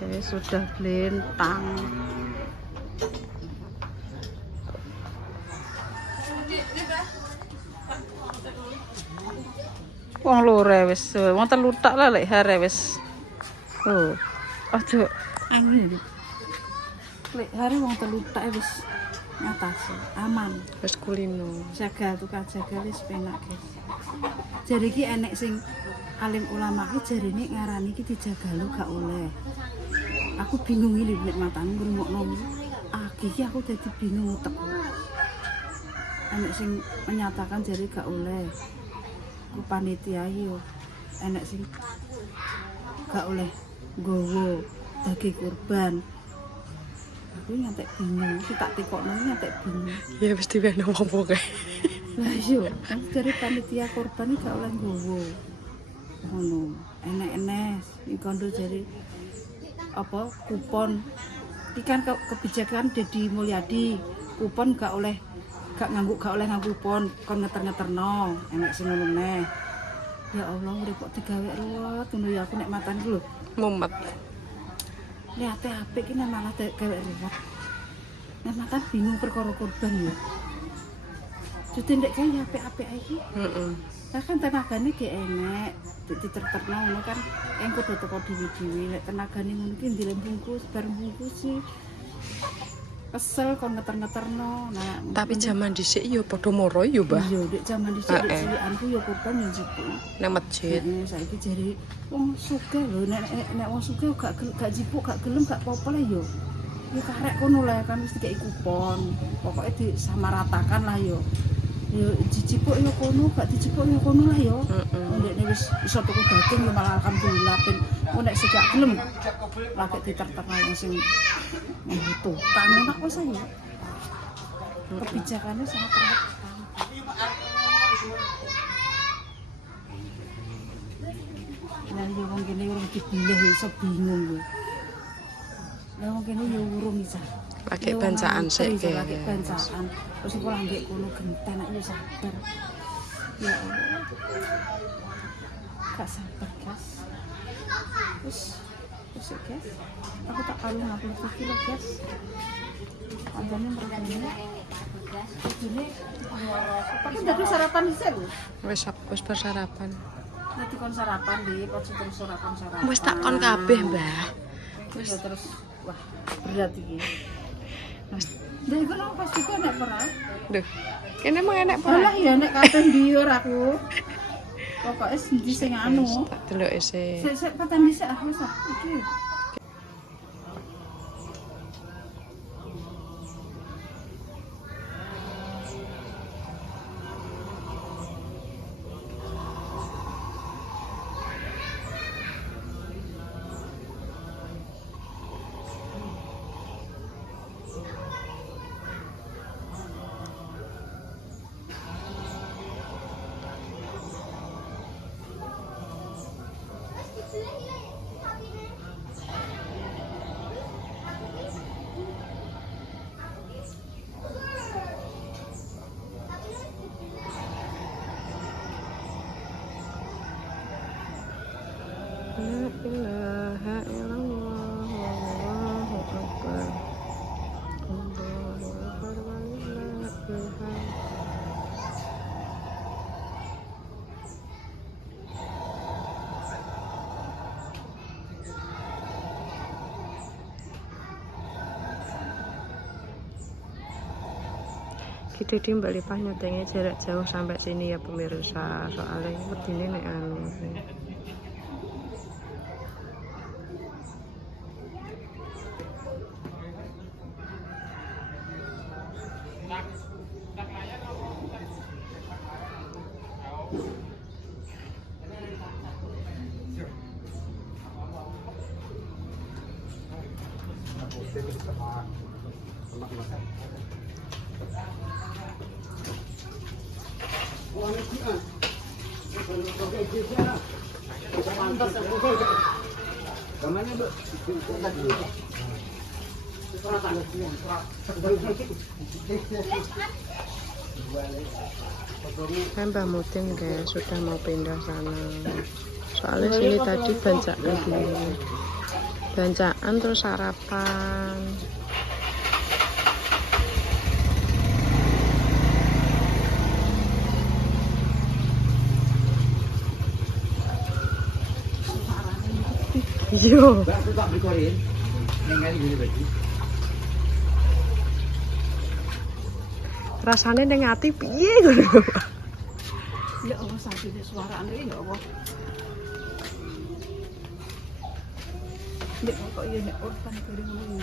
guys, sudah gelintang. Wong lore wis, wong telu tak lah lek hare wis. Oh. Aduh, angin. Lek hare wong telu tak wis ngatasi, aman. Wis kulino. Jaga tukang jaga wis penak, guys. Jare iki enek sing alim ulama iki jarine ngarani iki dijaga lo gak oleh. Aku bingung iki nek matamu ngrungokno. Iki aku dadi bingung utek. Enek sing menyatakan jare gak oleh. Ku panitia yo enek sing gak oleh nggowo daging kurban. Aku ngantek bingung, iki tak tekokno ngantek bingung. Ya mesti ono apa kae. Lah yo, kan dari panitia kurban iki gak oleh nggowo. Ngono, enek-enek iki kondo jare apa kupon. Iki kan kebijakan Deddy Mulyadi, kupon gak oleh nganggo kupon kon ngeter-ngeterno, enek sing ngono neh. Ya Allah, urip kok digawe ruwet ngono ya aku nek matan iki lho. Mumet. Lihat apik iki malah gawe ruwet. Nek matan bingung perkara kurban ya. Jute ndek gawe apik-apik iki. Heeh. Lah kan tenagane ge enek, diterterno ngono kan engko do teko dhewe-dhewe. Nek tenagane ngono ki ndilem bungkus, bar bungkus sih. Kesel kon ngeter-ngeterno. Nah, Tapi zaman dhisik yo padha moro yo, Mbah. iya, nek zaman dhisik cilikanku ya kurban yo njipuk. Nang masjid. Saiki jare wong sugih lho, nek wong sugih gak jipuk, gak gelem, gak apa-apa lah yo. Ya karek kono lah kan mesti dikei kupon. Pokoke disamaratakan lah yo. Ya dijipuk yo kono, gak dijipuk yo kono lah yo. Ndekne wis iso tuku daging yo malah alhamdulillah ben nek sing gak gelem lagi diterterno sing membutuhkan enak wis ayo. Kebijakannya sangat tepat. Lah yo wong kene urung dibilih iso bingung yo. Lah wong kene yo urung isa. Lagi bancaan sik ge. Lagi bancaan. Terus iku langgek kono genten nek yo sabar. Ya Allah. Gak sabar, guys. Wis guys. Aku tak kalu 50 kilo, guys. Adanya meragane. Ini apa udah sarapan bisa lho. Wis bersarapan. Nanti kon sarapan di kok terus sarapan. Wis tak kon kabeh, Mbah. Wis terus wah, berat iki. Lah iku nang pasti kok nek ora. Duh. Kene emang enek apa? Lah ya nek kabeh ndiur aku. Pokoke endi sing anu. Tak deloke sik. Sik patan dhisik ah wis ah. Iki. La ilaha illallah wallahu akbar. Allahu akbar walillahil hamd. Kita timbal lipah nyatanya jarak jauh sampai sini ya pemirsa, soalnya ini nek anu. Mbak Mutin guys sudah mau pindah sana, soalnya sini tadi banyak lagi. Belanjaan terus sarapan. Yo. Rasane ning ati piye ngono. Ya Allah sampe suarane ya Allah. Nek kok ya nek orban bareng ngono.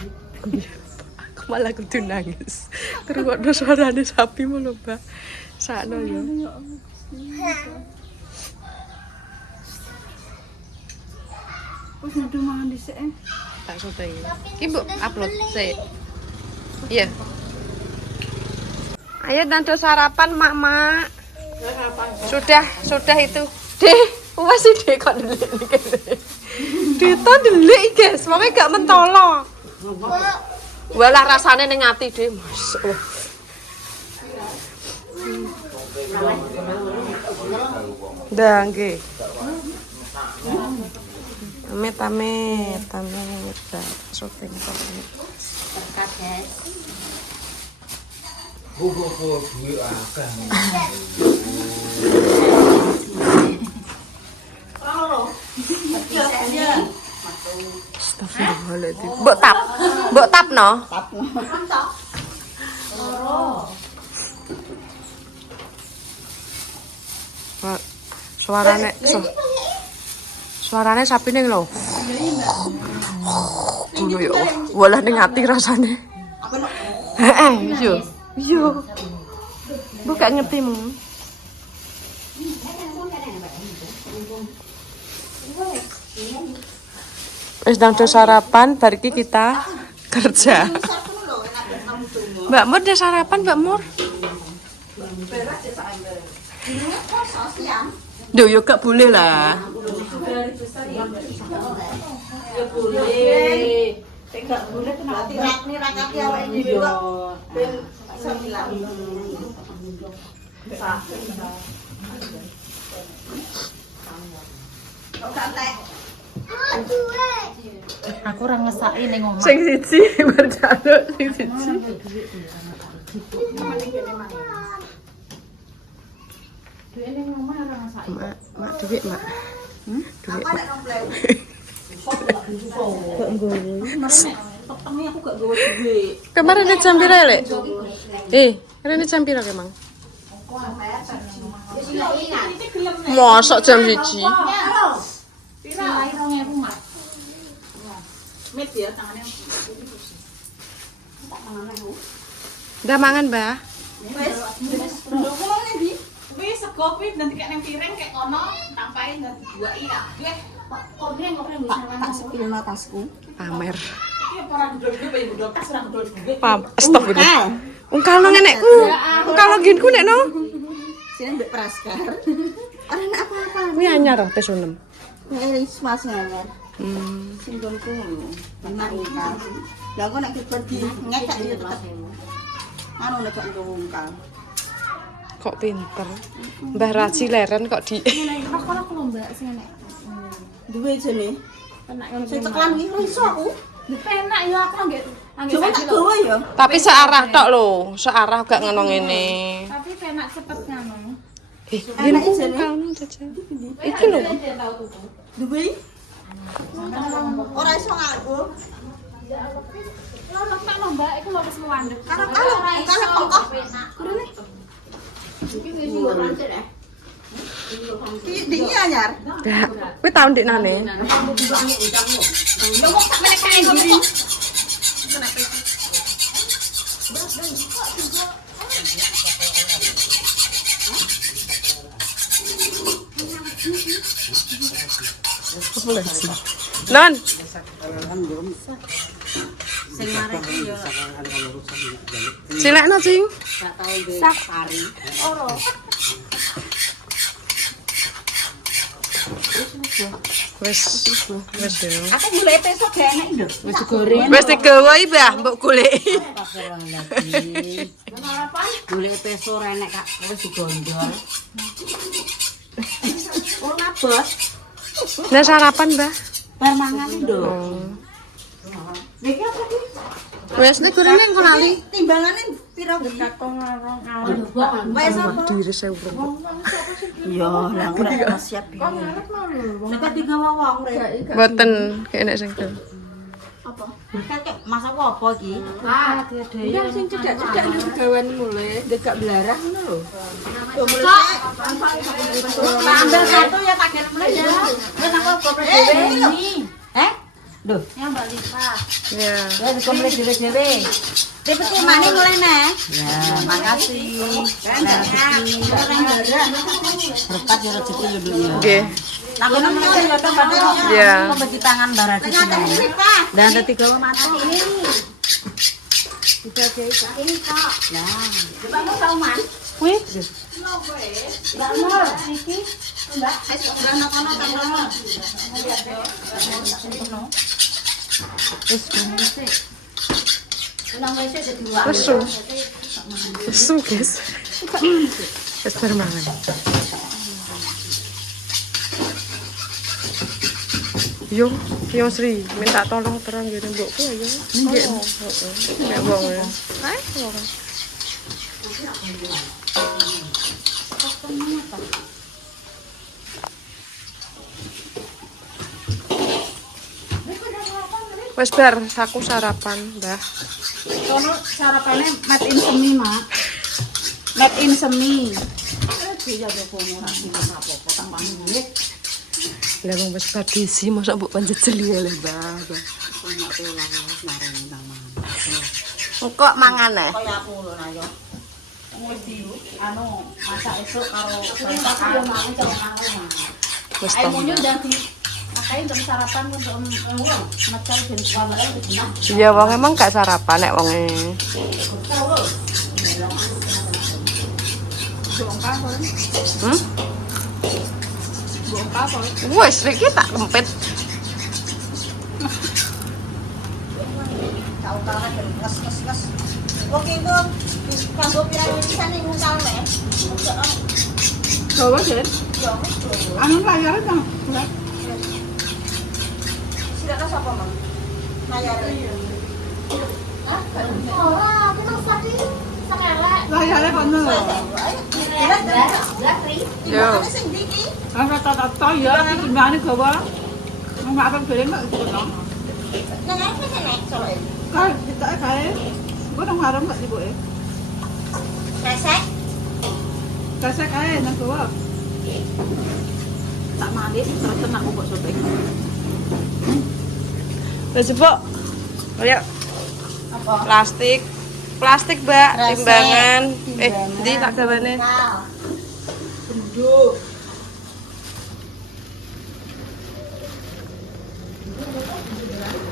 Aku malah kudu nangis. Ngrungokno suarane sapi ngono, Mbak. Sakno ya. Wis udah mangan dhisik. Tak syuting. Iki mbok upload sik. Iya. Ayo nanti sarapan, Mak. Sudah itu. Deh, wes iki kok ndelik iki. Dita ndelik guys, wong gak mentolo. Walah rasane ning ati dhewe, Mas. Dah nggih. Amit. Dah syuting kok. Berkat guys. Astagfirullahaladzim. Mbok tap no. Suarane sapine lho. Ngono ya. Walah ning ati rasane. Heeh, iya. Bu gak ngerti mu. Wis nang sarapan, bar iki kita kerja. Mbak Mur udah sarapan, Mbak Mur? Duh, yo gak boleh lah. Ya boleh. Gak boleh kenapa? Ini rakati awake dhewe kok. Ben sembilan. Aku ora ngesaki ning omah. Sing siji bercalo, sing siji. Duwe ning omah ora ngesaki. Mak duit, Mak. Duit. Petenge aku gak gawe duit. Kemarin ada jam pira, Lek? Rene jam pira kemang? Mosok jam 1. Pira? 2.000 Mas. Mit ya tangane. Udah mangan, Mbah? Wis. Ndok ngomong ndi? Wis sego kuwi nanti kek nang piring kek ono tampain dan dibuaki ya. Wis. Kodeng bisa tak sepilno tasku. Pamer. Iki ora ndol-ndol bae ndol tas ora ndol duit. Astagfirullah. Ungkal nang nenekku. Ungkal nggenku nek no. Sini mbek Praskar. Ora enak apa-apa. Kuwi anyar tes 6. Wis mas ngar. Singgonku enak ungkal. Lah kok nek pergi ngecek ya tetep. Anu nek gak ungkal. Kok pinter. Mbah Raji leren kok di. Aku lho Mbak sing enek. Duwe jene. Enak ngono. Sing teklan iki iso aku. Penak ya aku nggih. Coba tak gawa ya. Tapi searah tok lho, searah gak ngono ngene. Tapi penak cepet ngono. Yen ku kalmu jajan. Iki lho. Duwe. Ora iso nganggo. Lho nek lho Mbak, iku lho wis muandhek. Karep ora iso kok. Kurene. Iki wis yo rancet ya. Iki anyar. Enggak. Kuwi tahun diknane. Yo kok tak menekae diri. Non. Sing marek yo. Cilekno, Cing. Gak tau nggih safari. Ora. Wis yo. Aku golek peso gak enak lho. Wis digoreng. Wis digawa iki, Mbah, mbok goleki. Astagfirullahaladzim. Golek peso ora enek Kak, wis digondol. Ora nabot. Nah sarapan, Mbah. Bar mangan lho. Oh. Wes nek gorene engko lali. Timbangane pira iki? Wes apa? Diri saya urung. Iya, lah aku ora siap iki. Nek digawa wong rek. Mboten kene sing del. Kakek masak apa iki? Ah, diadai. Enggak sing cedak-cedak nek gawan mulai, ndek gak blarah ngono lho. Tuh mulai. Ambil satu ya tak gelem mulai ya. Wes aku goblok dhewe. Duh, Ya Mbak Lipa. Ya. ya dikomplek dhewe-dhewe. Ripeti mane mulai neh. Ya, makasih. Berkat ya rezeki lho Nduk ya. Nggih. Takon mulai ya to Mbak. Ya. Membagi tangan barang di sini. Dan dadi gawe mati. Kita kayak ini kok. Lah, coba mau tau Mas. Kuwi Enggak mau iki. Mbak, ora nono kono. wis Nang wis dadi dua. lesu. Lesu, guys. Wis bar mangan. Yo Sri, minta tolong terang ngene mbokku ya. Nggih. Heeh. Nek wong ya. Ayo. Wes bar, aku sarapan, Mbah. Kono sarapane made in semi, Mak. Made in semi. Iya pokoknya ora sing apa-apa tang panggih. Lah wong wis bar diisi mosok mbok panjat jeli ya, Mbah. Engko mangan ae. Kaya aku lho nah yo. Wis di anu masak esuk karo saya mangan karo mangan. Wis Ayo to. munyo udah di makanya untuk sarapan untuk mecal ben suamane benar. Iya, wong emang gak sarapan nek wonge. Hmm? Wes iki tak kempit. Kau kalah ben nges-nges. Oke, Bu. Kanggo pirang pisan ning ngkal nek. Coba sih. Yo, Anu layar kan. silakan sapa, Mang? Mayar. Layarnya kono. Yo. Sing ndi iki? Ora tata ya iki gimana gawa. Mau makan goreng enggak gitu dong. Nang apa nek soloke? Kan kita kae. Gua nang warung enggak ibu eh. Resek. Kasih kae nang gawa. Tak mandi terus aku kok syuting. Wes, Mbok. Ayo. Apa? Plastik. Plastik, Mbak, Resek. timbangan. Ndi tak gawane? Genduk.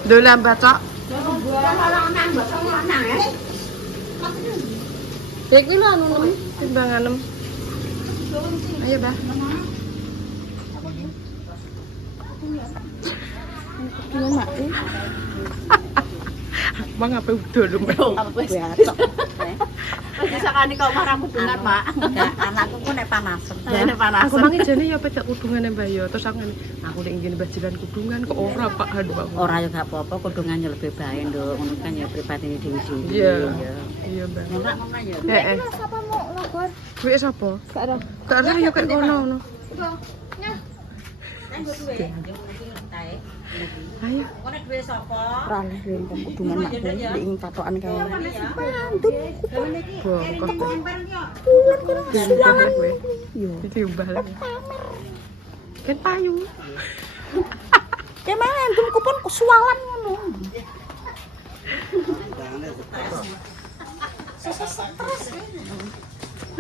Dolan batok. Ya kuwi lho anu nem, timbangan nem. Ayo, Mbah. Kuwi mak. Mang apa udah lu mel. Sakane kok marah kudungan, Pak. Enggak, anakku ku nek panasen. Nek panas. Aku mangi jane ya pedak kudungan Mbak yo. Terus aku ngene, aku nek ngene bajilan kudungan kok ora Pak aduh aku. Ora ya gak apa-apa, kudungan ya lebih baik, Nduk. Ngono kan ya pribadine dhewe-dhewe. Iya. Iya, Mbak. Ora ngono ya. Heeh. Kuwi sapa? Gak ada. Gak ada yo kek kono ngono. Nang go duwe. Ayo. Kok nek duwe sapa? Ora leren kudungan mak kowe ing patokan kae. Bongkok. Kowe. Yo. Iki ubah lagi. Kan payu. Kemana antumku pun kesualan ngono.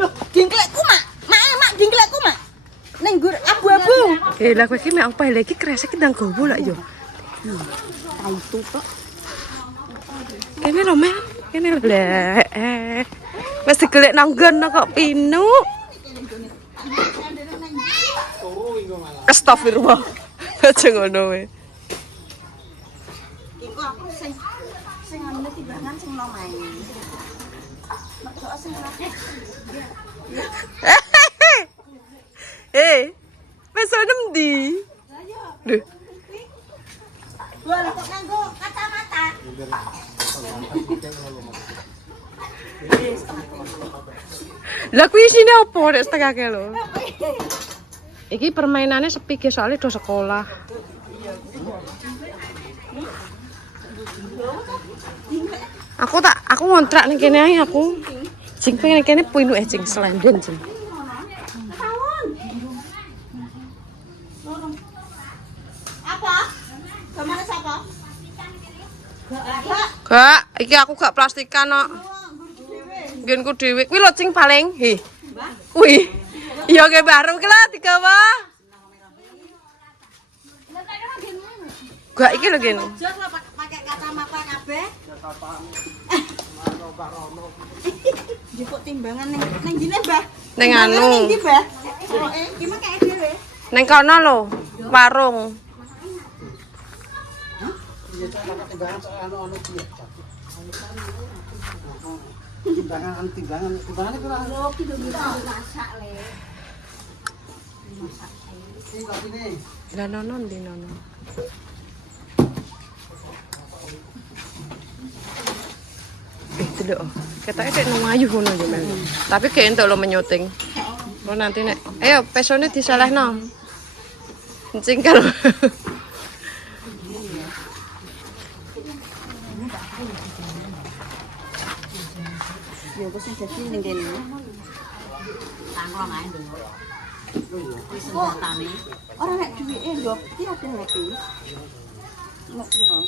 Loh, jengklekku, Mak. Mak, jengklekku, Mak. Ning nggur abu-abu. Lah kowe iki mek apa lagi kresek ndang gowo lak yo. Tai itu kok. Kene lho Mel. Kene lho. Wis digelek nang nggon kok pinu. Astagfirullah. Aja ngono we. Iku aku sing anu timbangan sing nomae. Nek sing Wis onem ndi? Lho, Wah, kok nganggo kacamata. Lah kuwi isine opo nek setengah kilo? Iki permainannya sepi guys, soalnya do sekolah. Aku ngontrak ning kene ae aku. Jing pengen kene puinu jing selenden jing. Apa? Kemana siapa? Gak, iki aku gak plastikan kok. Nggenku dhewe. Kuwi lho cing paling. He. Kuwi. Iya ge baru ki lah digawa. Gak iki lho gen. Jos lah pakai kacamata kabeh. Jupuk timbangan ning jine, Mbah. Ning anu. Ning ndi, Mbah? Iki mah kayak dhewe. Ning kono lho, warung. Timbangan itu lah. Lah nono ndi nono. Delok. Ketoke tek nang ayu ngono ya Mel. Tapi gek entuk lo menyuting. Lo nanti nek ayo pesone disalehno. Cingkel. Ya wis dadi ning kene. Tangkon ae nduk. Wis senjatane. Ora nek duwike nduk, iki hati-hati. Nek piro?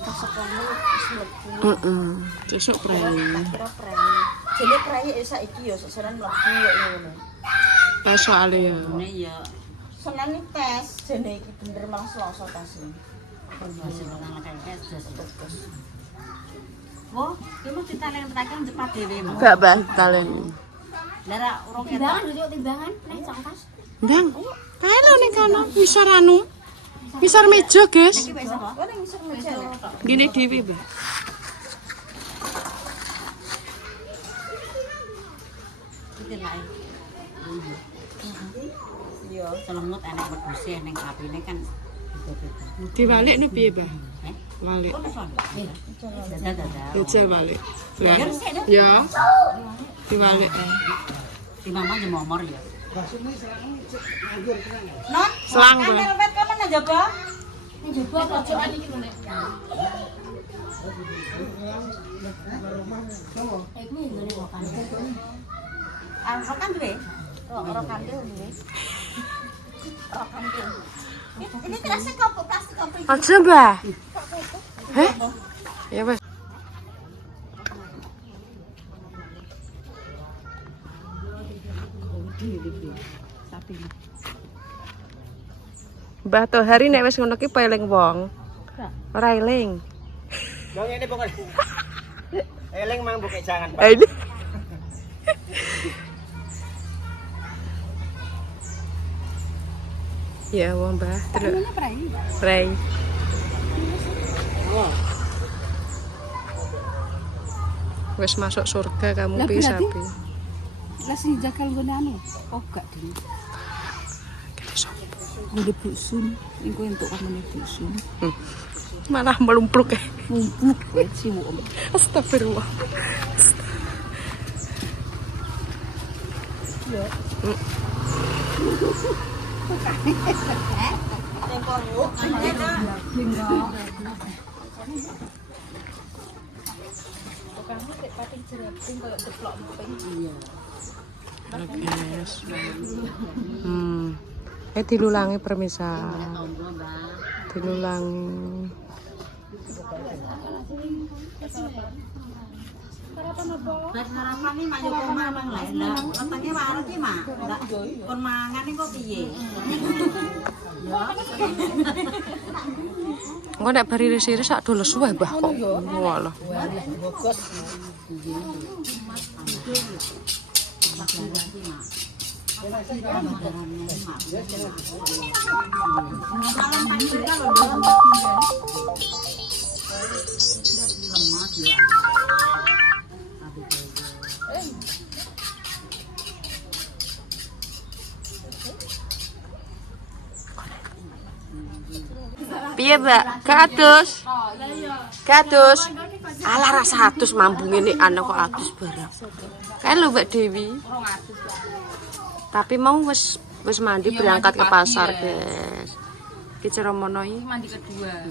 Pasokane wis mlebu. Sesuk prei. Kira prei. Jene prei saiki ya seseran mlebu ya ngono. Soale ya. Ya. Senin iki tes, jene iki bener malah Selasa tes. Hasil nang tes terus. Oh, iki mau ditalen-talen cepat dhewe. Gak bah talen. Lah ra urung Timbangan duduk timbangan nek cangkas. Ndang. Kae lho ning kono misar anu. Misar meja, guys. iki wis apa? Oh ning ngisor meja. Gini dhewe, Mbak. Iki lae. Iya, selemut enek wedhuse ning apine kan beda-beda. Diwalik no piye, Mbak? Eh? Walik. Oh, son. Dadah. Jajal walik. Lah. Ya, resik, Dok. Ya. Diwalik. Si mama jemomor ya. Non, Selang, kan Bang. velvet kapan njaba? Ning jaba pojokan iki lho nek. Iku ngene kok kan. Rokan duwe? Rokan duwe. Rokan duwe. Ini plastik apa? Plastik apa? Aja, Mbak. Heh? Ya wes. Mbah Tohari nek wis ngono ki peling wong. Ora eling. Bang ini bukan. Eleng mang buka jangan. Ini. Ya, wong Mbah, delok. Prei. Wis masuk surga kamu Lah, pi berarti- sapi. Lah sing jakal ngene anu. Oh gak dene. Ngene busun, engko entuk kamane busun. Malah melumpluk ya. Ngumpul kowe ciwuk. Astagfirullah. Guys. Dilulangi permisa. Dilulangi. Lah sarapan iki mak yo mangan lah. Lah wetenge warung iki mak. Lah kon mangan iki kok piye? Engko nek bari iris-iris sak do lesu wae Mbah kok. Walah. Piye Piye, Mbak? Gak adus. Gak adus. Alah rasa adus mambung ini anak kok adus barang. Kayak lho Mbak Dewi. Tapi mau wis mandi berangkat ke pasar, guys. Ki cara mono iki Mandi kedua.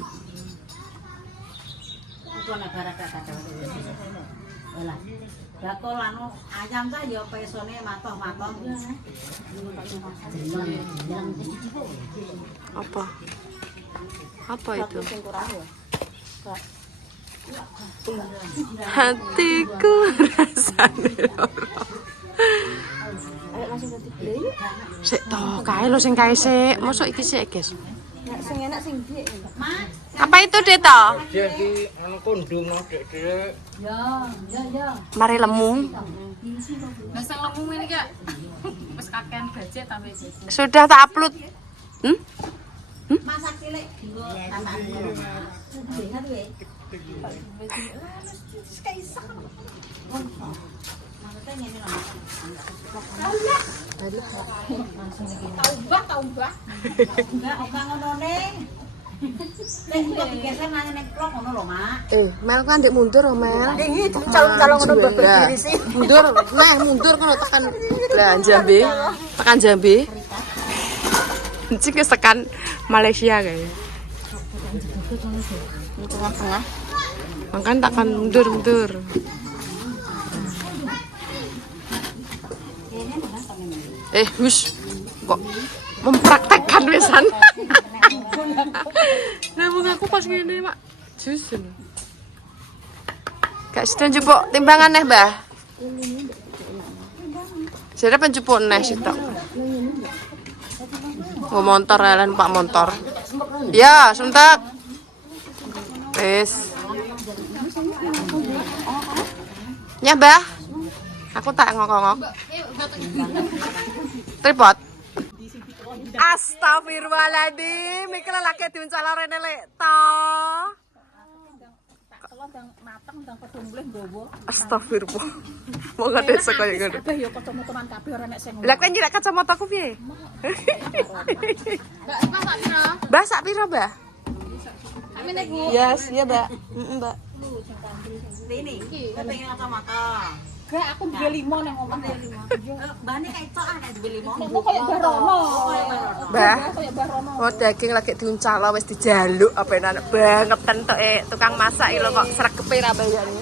Itu negara kata lah. Bakul anu ayam ta ya pesone matoh-matoh. apa? Apa itu? Hatiku rasane ora. Sik to, kae lho sing kae sik. Mosok iki sik, guys. Sing enak sing ndi? Apa itu, Deto? Jadi anu kondom nang dek-dek. Mari lemu. Lah sing lemu ini Kak. Wis kakean budget tambah itu. Sudah tak upload. Masak cilik dienggo tataan. Ingat wae. Maksudnya ngene lho. Taumbah. Enggak ora ngonone. Nek kok digeser nang nek plok ngono lho, Mak. Mel kan ndek mundur, Mel. Ini calon-calon ngono berdiri sih. Mundur, mundur kalau tekan lah Jambi. Tekan Jambi. Cik tekan Malaysia kayaknya. Tengah-tengah. Makan takkan mundur. Hush. Kok mempraktekkan wesan. Nah, aku pas gini, Mak. Jus. Gak sedang jupuk timbangan nih, Mbah. Jadi penjupuk nih sitok. Mau motor lan Pak motor. Ya, suntak. Wis. Ya, Mbah. Aku tak ngokok-ngok. Tripod. Astagfirullahaladzim, iki lelaki diuncala rene lek to. Astagfirullah. Mau ngade sekaya ngene. Kabeh ya kacamata kabeh ora nek sing. Lah kan nyilek kacamataku piye? Mbak sak piro, Mbak? Amene Bu. Yes, iya, Mbak. Mbak. Ini pengen kacamata. Gak aku duwe 5 nang omah. Mbane kayak tok ana duwe 5. Nek koyo Barono. Mbah. Koyo Barono. Oh, daging lagi diuncala wis dijaluk apa enak banget tentuke tukang masak iki lho kok sregepe ra bayane.